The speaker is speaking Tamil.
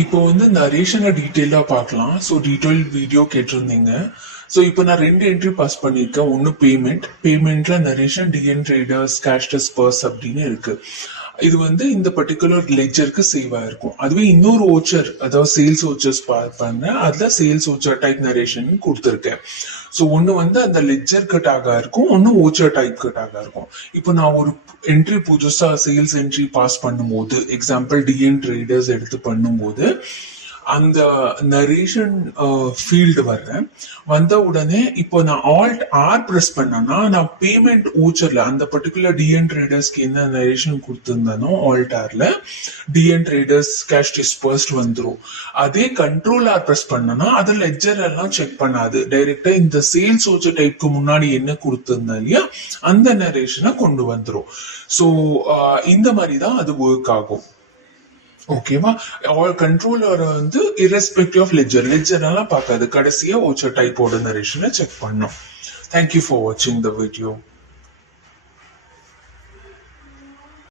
இப்போ வந்து நரேஷனை டீட்டெயிலா பார்க்கலாம். ஸோ டீட்டெயில் வீடியோ கேட்டிருந்தீங்க. ஸோ இப்போ நான் 2 என்ட்ரி பாஸ் பண்ணியிருக்கேன். ஒன்று பேமெண்ட்ல narration TN traders cash disburse அப்படின்னு இருக்கு. இது வந்து இந்த பர்டிகுலர் லெஜருக்கு சேவ் ஆயிருக்கும். அதுவே இன்னொரு ஓச்சர், அதாவது சேல்ஸ் ஓச்சர்ஸ் பண்ணேன். அதுல சேல்ஸ் ஓச்சர் டைப் நரேஷன் கொடுத்துருக்கேன். ஸோ ஒன்று வந்து அந்த லெஜர் கட்டாக இருக்கும், ஒன்று ஓச்சர் டைப் கட்டாக இருக்கும். இப்போ நான் ஒரு என்ட்ரி புதுசா சேல்ஸ் என்ட்ரி பாஸ் பண்ணும்போது, எக்ஸாம்பிள் டிஎன் ட்ரேடர்ஸ் எடுத்து பண்ணும்போது அந்த நரேஷன் ஃபீல்டு வர்றேன். வந்த உடனே இப்போ நான் ஆல்ட் ஆர் பிரஸ் பண்ணேன்னா நான் பேமெண்ட் ஊச்சர்ல அந்த பர்டிகுலர் டிஎன் ட்ரேடர்ஸ்க்கு என்ன நரேஷன் கொடுத்துருந்தனோ ஆல்ட் ஆர்ல டிஎன் ட்ரேடர்ஸ் கேஷ் டிஸ்பர்ஸ்ட் வந்துடும். அதே கண்ட்ரோல் ஆர் பிரஸ் பண்ணனா அது லெஜர் எல்லாம் செக் பண்ணாது, டைரக்டா இந்த சேல்ஸ் ஊச்சர் டைப்க்கு முன்னாடி என்ன கொடுத்துருந்தேன் இல்லையா அந்த நரேஷனை கொண்டு வந்துடும். ஸோ இந்த மாதிரி தான் அது ஒர்க் ஆகும். ஓகேவா? ஆல் கண்ட்ரோலர் வந்து irrespective ஆஃப் லெஜர் எல்லாம் பார்க்காது, கடைசியா ஓச்சர் டைப்போட நரேஷனை செக் பண்ணும். தேங்க்யூ ஃபார் வாட்சிங் த வீடியோ.